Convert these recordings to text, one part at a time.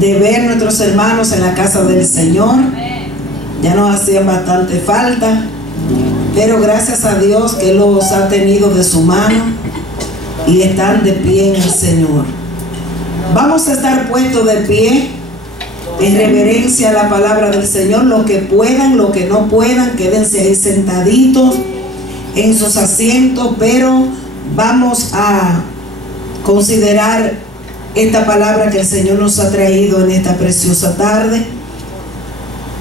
de ver a nuestros hermanos en la casa del Señor. Ya nos hacían bastante falta, pero gracias a Dios que los ha tenido de su mano y están de pie en el Señor. Vamos a estar puestos de pie en reverencia a la palabra del Señor. Lo que puedan, lo que no puedan, quédense ahí sentaditos en sus asientos, pero vamos a considerar esta palabra que el Señor nos ha traído en esta preciosa tarde.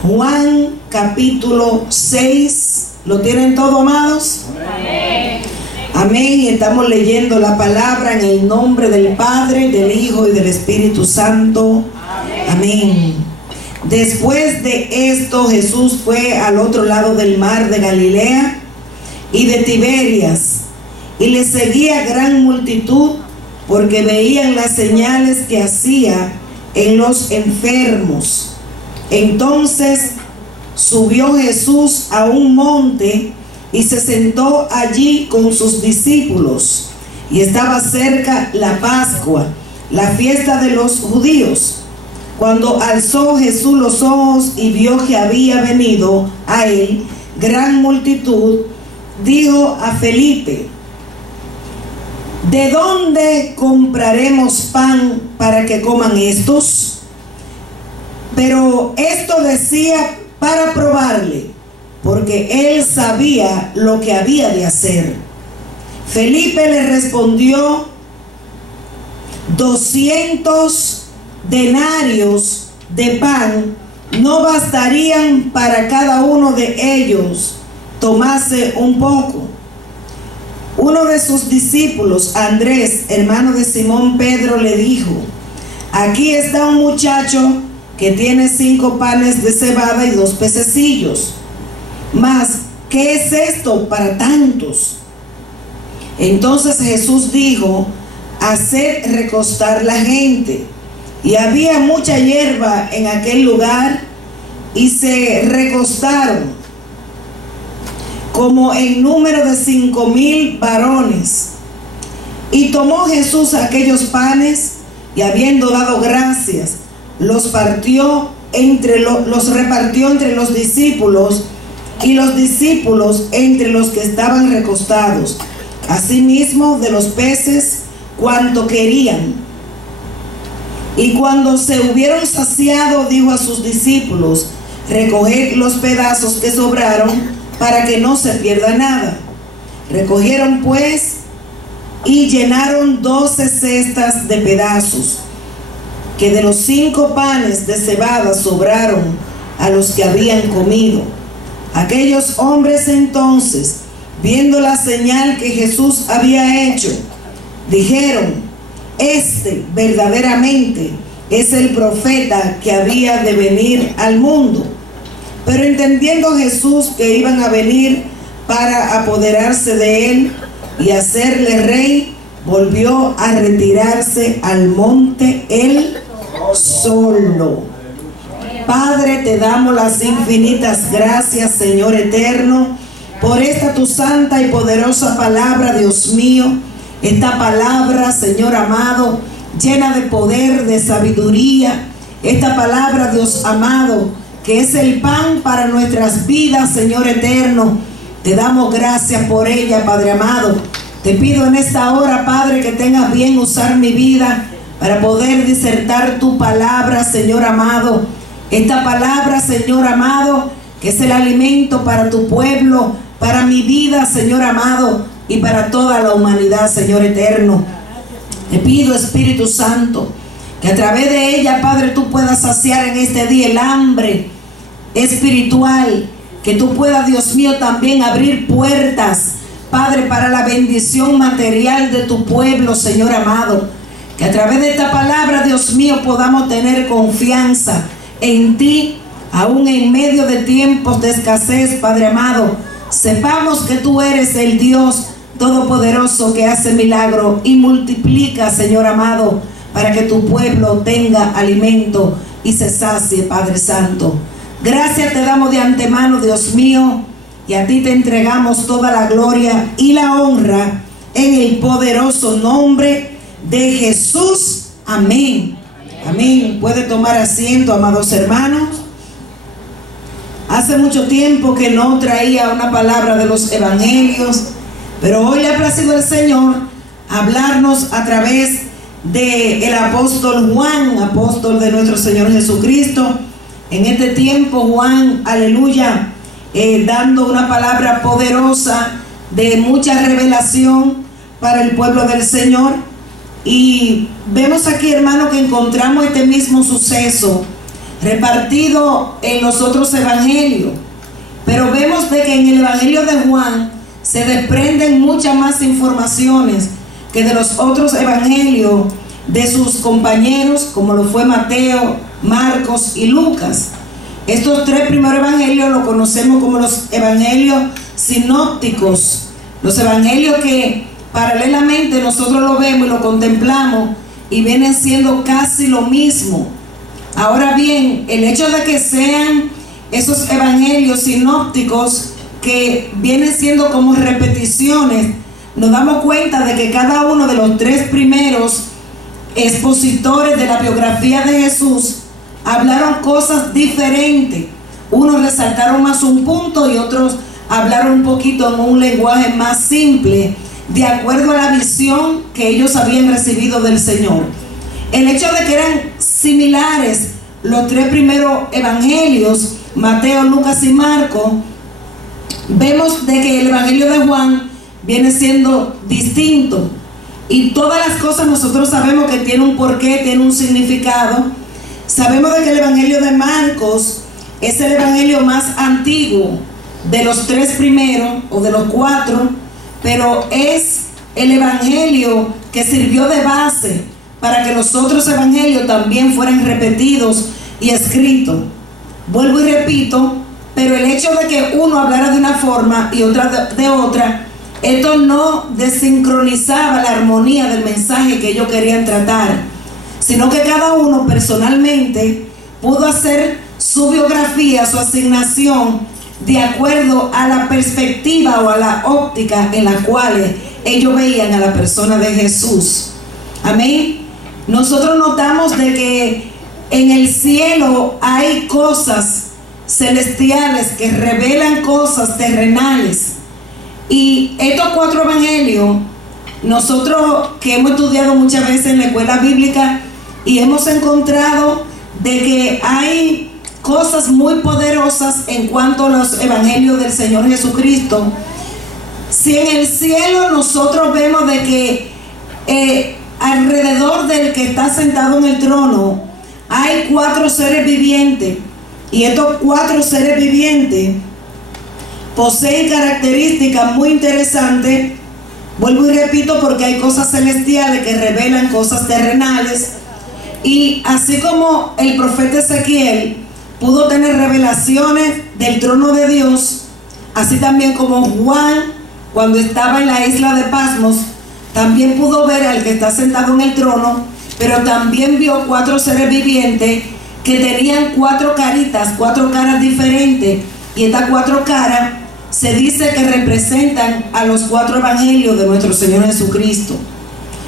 Juan capítulo 6. ¿Lo tienen todo, amados? Amén. Amén. Y estamos leyendo la palabra en el nombre del Padre, del Hijo y del Espíritu Santo. Amén. Después de esto, Jesús fue al otro lado del mar de Galilea y de Tiberias, y le seguía gran multitud, porque veían las señales que hacía en los enfermos. Entonces subió Jesús a un monte y se sentó allí con sus discípulos. Y estaba cerca la Pascua, la fiesta de los judíos. Cuando alzó Jesús los ojos y vio que había venido a él gran multitud, dijo a Felipe: ¿de dónde compraremos pan para que coman estos? Pero esto decía para probarle, porque él sabía lo que había de hacer. Felipe le respondió: 200 denarios de pan no bastarían para cada uno de ellos tomase un poco. Uno de sus discípulos, Andrés, hermano de Simón Pedro, le dijo: aquí está un muchacho que tiene 5 panes de cebada y 2 pececillos. Mas, ¿qué es esto para tantos? Entonces Jesús dijo: haced recostar la gente. Y había mucha hierba en aquel lugar, y se recostaron, como en número de 5,000 varones. Y tomó Jesús aquellos panes, y habiendo dado gracias, los repartió entre los discípulos, y los discípulos entre los que estaban recostados, asimismo de los peces cuanto querían. Y cuando se hubieron saciado, dijo a sus discípulos: recoged los pedazos que sobraron, para que no se pierda nada. Recogieron pues y llenaron 12 cestas de pedazos, que de los 5 panes de cebada sobraron a los que habían comido. Aquellos hombres entonces, viendo la señal que Jesús había hecho, dijeron: este verdaderamente es el profeta que había de venir al mundo. Pero entendiendo Jesús que iban a venir para apoderarse de él y hacerle rey, volvió a retirarse al monte él solo. Padre, te damos las infinitas gracias, Señor eterno, por esta tu santa y poderosa palabra, Dios mío. Esta palabra, Señor amado, llena de poder, de sabiduría. Esta palabra, Dios amado, que es el pan para nuestras vidas, Señor eterno. Te damos gracias por ella, Padre amado. Te pido en esta hora, Padre, que tengas bien usar mi vida para poder disertar tu palabra, Señor amado. Esta palabra, Señor amado, que es el alimento para tu pueblo, para mi vida, Señor amado, y para toda la humanidad, Señor eterno. Te pido, Espíritu Santo, que a través de ella, Padre, tú puedas saciar en este día el hambre espiritual, que tú puedas, Dios mío, también abrir puertas, Padre, para la bendición material de tu pueblo, Señor amado. Que a través de esta palabra, Dios mío, podamos tener confianza en ti, aún en medio de tiempos de escasez, Padre amado. Sepamos que tú eres el Dios todopoderoso que hace milagro y multiplica, Señor amado, para que tu pueblo tenga alimento y se sacie, Padre Santo. Gracias te damos de antemano, Dios mío, y a ti te entregamos toda la gloria y la honra en el poderoso nombre de Jesús. Amén Amén. Puede tomar asiento, amados hermanos. Hace mucho tiempo que no traía una palabra de los evangelios, pero hoy le ha placido al Señor hablarnos a través del apóstol Juan, apóstol de nuestro Señor Jesucristo. En este tiempo Juan, aleluya, dando una palabra poderosa de mucha revelación para el pueblo del Señor. Y vemos aquí, hermano, que encontramos este mismo suceso repartido en los otros evangelios, pero vemos de que en el evangelio de Juan se desprenden muchas más informaciones que de los otros evangelios de sus compañeros, como lo fue Mateo, Marcos y Lucas. Estos tres primeros evangelios los conocemos como los evangelios sinópticos, los evangelios que paralelamente nosotros lo vemos y lo contemplamos y vienen siendo casi lo mismo. Ahora bien, el hecho de que sean esos evangelios sinópticos que vienen siendo como repeticiones, nos damos cuenta de que cada uno de los tres primeros expositores de la biografía de Jesús hablaron cosas diferentes. Unos resaltaron más un punto y otros hablaron un poquito en un lenguaje más simple, de acuerdo a la visión que ellos habían recibido del Señor. El hecho de que eran similares los tres primeros evangelios, Mateo, Lucas y Marcos, vemos de que el evangelio de Juan viene siendo distinto. Y todas las cosas nosotros sabemos que tiene un porqué, tiene un significado. Sabemos de que el evangelio de Marcos es el evangelio más antiguo de los tres primeros o de los cuatro, pero es el evangelio que sirvió de base para que los otros evangelios también fueran repetidos y escritos. Vuelvo y repito, pero el hecho de que uno hablara de una forma y otra de otra, esto no desincronizaba la armonía del mensaje que ellos querían tratar, sino que cada uno personalmente pudo hacer su biografía, su asignación, de acuerdo a la perspectiva o a la óptica en la cual ellos veían a la persona de Jesús. Amén. Nosotros notamos de que en el cielo hay cosas celestiales que revelan cosas terrenales. Y estos cuatro evangelios, nosotros que hemos estudiado muchas veces en la escuela bíblica y hemos encontrado de que hay cosas muy poderosas en cuanto a los evangelios del Señor Jesucristo. Si en el cielo nosotros vemos de que alrededor del que está sentado en el trono hay cuatro seres vivientes, y estos cuatro seres vivientes poseen características muy interesantes. Vuelvo y repito, porque hay cosas celestiales que revelan cosas terrenales, y así como el profeta Ezequiel pudo tener revelaciones del trono de Dios, así también como Juan, cuando estaba en la isla de Patmos, también pudo ver al que está sentado en el trono, pero también vio cuatro seres vivientes que tenían cuatro caritas, cuatro caras diferentes, y estas cuatro caras se dice que representan a los cuatro evangelios de nuestro Señor Jesucristo.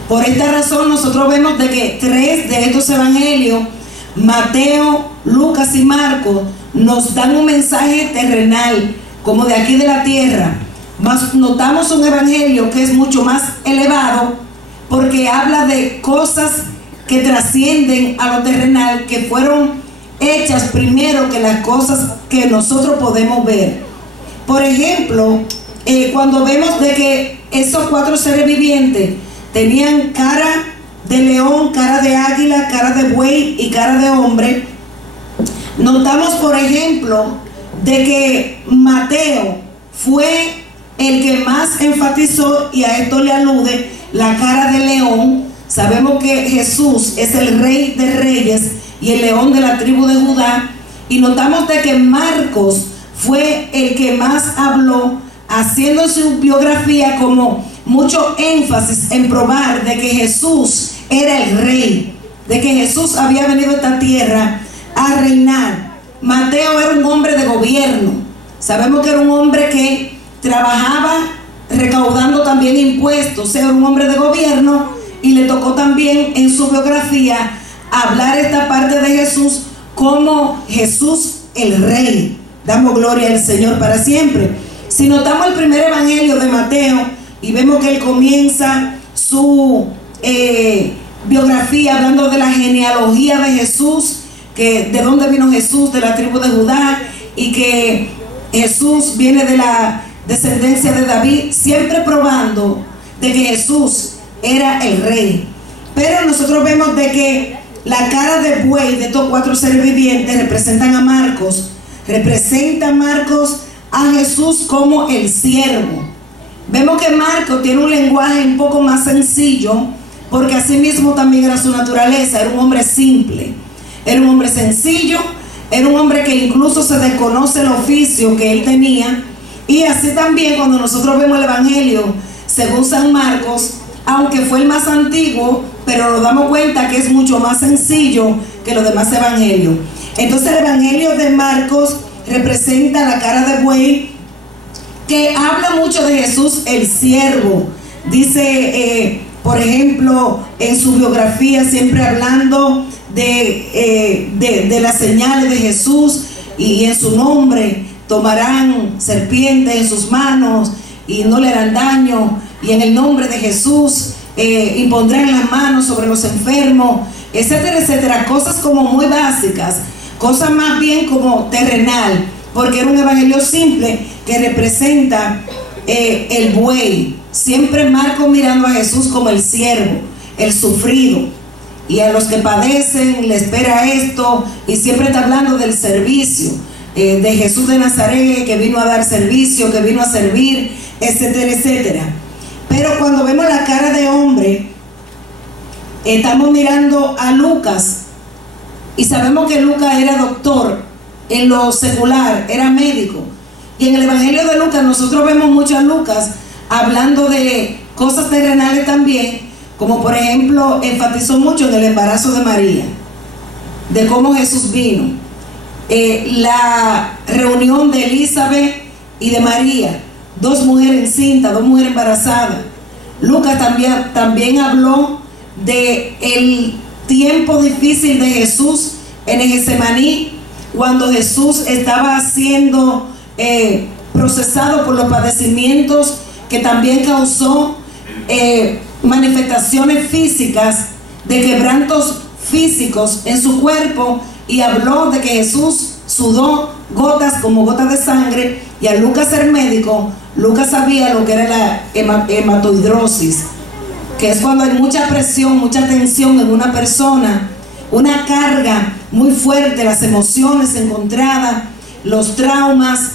Por esta razón nosotros vemos de que tres de estos evangelios, Mateo, Lucas y Marcos, nos dan un mensaje terrenal, como de aquí de la tierra. Mas notamos un evangelio que es mucho más elevado, porque habla de cosas que trascienden a lo terrenal, que fueron hechas primero que las cosas que nosotros podemos ver. Por ejemplo, cuando vemos de que esos cuatro seres vivientes tenían cara de león, cara de águila, cara de buey y cara de hombre, notamos, por ejemplo, de que Mateo fue el que más enfatizó, y a esto le alude la cara de león. Sabemos que Jesús es el Rey de Reyes y el león de la tribu de Judá, y notamos de que Marcos fue el que más habló, haciendo su biografía como mucho énfasis en probar de que Jesús era el Rey, de que Jesús había venido a esta tierra a reinar. Mateo era un hombre de gobierno. Sabemos que era un hombre que trabajaba recaudando también impuestos, era un hombre de gobierno, y le tocó también en su biografía hablar esta parte de Jesús como Jesús el Rey. Damos gloria al Señor para siempre. Si notamos el primer evangelio de Mateo y vemos que él comienza su biografía hablando de la genealogía de Jesús, que de dónde vino Jesús, de la tribu de Judá, y que Jesús viene de la descendencia de David, siempre probando de que Jesús era el Rey. Pero nosotros vemos de que la cara de buey de estos 4 seres vivientes representan a Marcos. Representa Marcos a Jesús como el siervo. Vemos que Marcos tiene un lenguaje un poco más sencillo, porque así mismo también era su naturaleza. Era un hombre simple, era un hombre sencillo, era un hombre que incluso se desconoce el oficio que él tenía. Y así también cuando nosotros vemos el evangelio según San Marcos, aunque fue el más antiguo, pero nos damos cuenta que es mucho más sencillo que los demás evangelios. Entonces el evangelio de Marcos representa la cara de buey, que habla mucho de Jesús el siervo. Dice, por ejemplo, en su biografía, siempre hablando de las señales de Jesús, y en su nombre tomarán serpientes en sus manos y no le harán daño, y en el nombre de Jesús impondrán las manos sobre los enfermos, etcétera, etcétera. Cosas como muy básicas, cosas más bien como terrenal, porque era un evangelio simple que representa el buey. Siempre Marcos mirando a Jesús como el siervo, el sufrido, y a los que padecen le espera esto, y siempre está hablando del servicio, de Jesús de Nazaret, que vino a dar servicio, que vino a servir, etcétera, etcétera. Pero cuando vemos la cara de hombre, estamos mirando a Lucas, y sabemos que Lucas era doctor en lo secular, era médico. Y en el evangelio de Lucas nosotros vemos mucho a Lucas hablando de cosas terrenales también, como por ejemplo enfatizó mucho en el embarazo de María, de cómo Jesús vino, la reunión de Elizabeth y de María, 2 mujeres encintas, 2 mujeres embarazadas. Lucas también habló de el tiempo difícil de Jesús en el Getsemaní, cuando Jesús estaba siendo procesado por los padecimientos, que también causó manifestaciones físicas de quebrantos físicos en su cuerpo, y habló de que Jesús sudó gotas como gotas de sangre. Y al Lucas ser médico, Lucas sabía lo que era la hematohidrosis, que es cuando hay mucha presión, mucha tensión en una persona, una carga muy fuerte, las emociones encontradas, los traumas,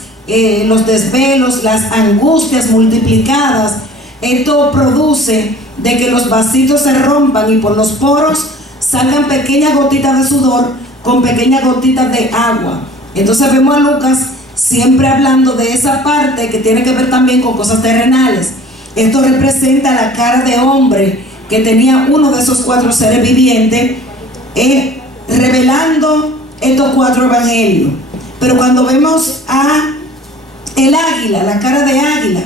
los desvelos, las angustias multiplicadas. Esto produce de que los vasitos se rompan y por los poros salgan pequeñas gotitas de sudor con pequeñas gotitas de agua. Entonces vemos a Lucas siempre hablando de esa parte que tiene que ver también con cosas terrenales. Esto representa la cara de hombre que tenía uno de esos 4 seres vivientes, revelando estos 4 evangelios. Pero cuando vemos a el águila, la cara de águila,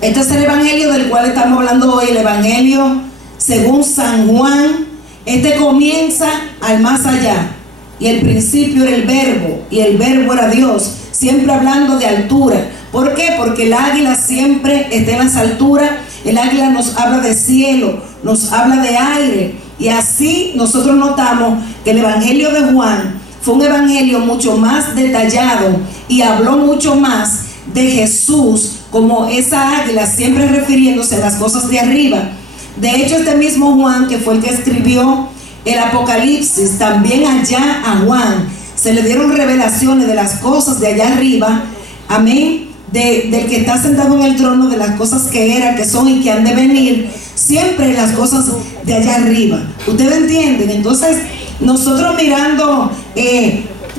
este es el evangelio del cual estamos hablando hoy, el evangelio según San Juan. Este comienza al más allá, y el principio era el verbo, y el verbo era Dios, siempre hablando de altura. ¿Por qué? Porque el águila siempre está en las alturas. El águila nos habla de cielo, nos habla de aire, y así nosotros notamos que el evangelio de Juan fue un evangelio mucho más detallado y habló mucho más de Jesús como esa águila, siempre refiriéndose a las cosas de arriba. De hecho, este mismo Juan, que fue el que escribió el Apocalipsis, también allá a Juan se le dieron revelaciones de las cosas de allá arriba, amén, del que está sentado en el trono, de las cosas que eran, que son y que han de venir, siempre las cosas de allá arriba. ¿Ustedes entienden? Entonces, nosotros mirando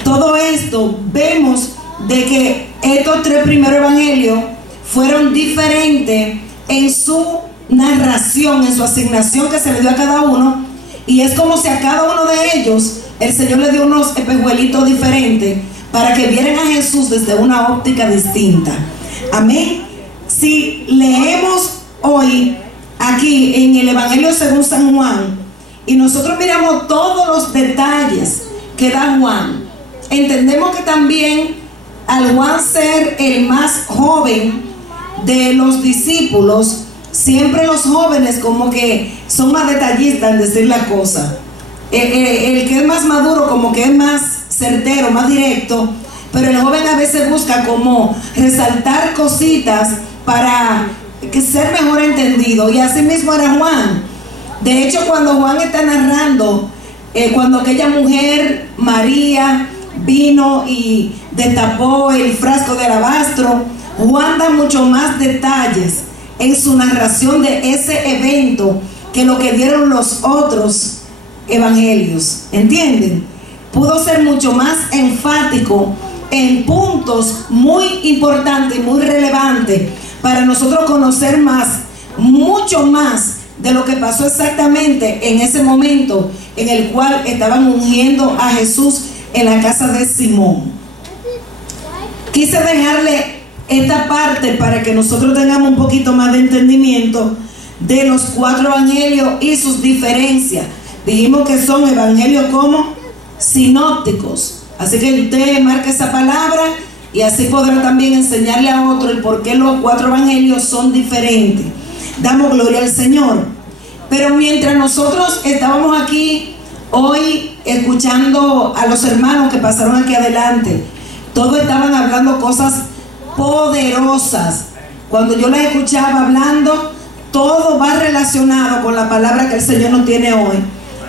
todo esto, vemos de que estos 3 primeros evangelios fueron diferentes en su narración, en su asignación que se le dio a cada uno, y es como si a cada uno de ellos el Señor le dio unos espejuelitos diferentes para que vieran a Jesús desde una óptica distinta. Amén. Si leemos hoy aquí en el evangelio según San Juan y nosotros miramos todos los detalles que da Juan, entendemos que también al Juan ser el más joven de los discípulos, siempre los jóvenes como que son más detallistas en decir las cosas. El que es más maduro como que es más certero, más directo, pero el joven a veces busca como resaltar cositas para ser mejor entendido, y así mismo era Juan. De hecho, cuando Juan está narrando cuando aquella mujer María vino y destapó el frasco de alabastro, Juan da mucho más detalles en su narración de ese evento que lo que dieron los otros evangelios, ¿entienden? Pudo ser mucho más enfático en puntos muy importantes y muy relevantes para nosotros conocer más, mucho más de lo que pasó exactamente en ese momento en el cual estaban ungiendo a Jesús en la casa de Simón. Quise dejarle esta parte para que nosotros tengamos un poquito más de entendimiento de los 4 evangelios y sus diferencias. Dijimos que son evangelios como sinópticos, así que usted marque esa palabra y así podrá también enseñarle a otro el por qué los 4 evangelios son diferentes. Damos gloria al Señor. Pero mientras nosotros estábamos aquí hoy escuchando a los hermanos que pasaron aquí adelante, todos estaban hablando cosas poderosas. Cuando yo las escuchaba hablando, todo va relacionado con la palabra que el Señor nos tiene hoy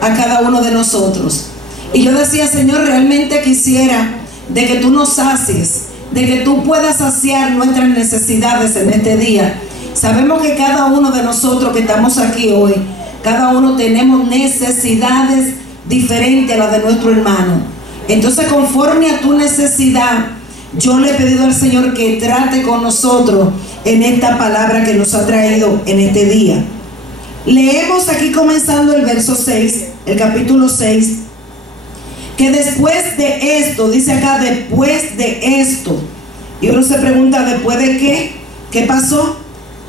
a cada uno de nosotros. Y yo decía, Señor, realmente quisiera de que tú nos sacies, de que tú puedas saciar nuestras necesidades en este día. Sabemos que cada uno de nosotros que estamos aquí hoy, cada uno tenemos necesidades diferentes a las de nuestro hermano. Entonces, conforme a tu necesidad, yo le he pedido al Señor que trate con nosotros en esta palabra que nos ha traído en este día. Leemos aquí comenzando el verso 6, el capítulo 6, que después de esto, dice acá, después de esto, y uno se pregunta, ¿después de qué? ¿Qué pasó?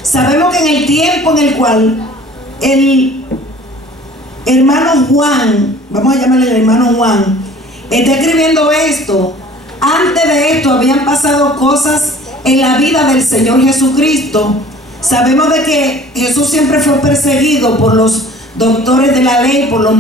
Sabemos que en el tiempo en el cual el hermano Juan, vamos a llamarle el hermano Juan, está escribiendo esto, antes de esto habían pasado cosas en la vida del Señor Jesucristo. Sabemos de que Jesús siempre fue perseguido por los doctores de la ley, por los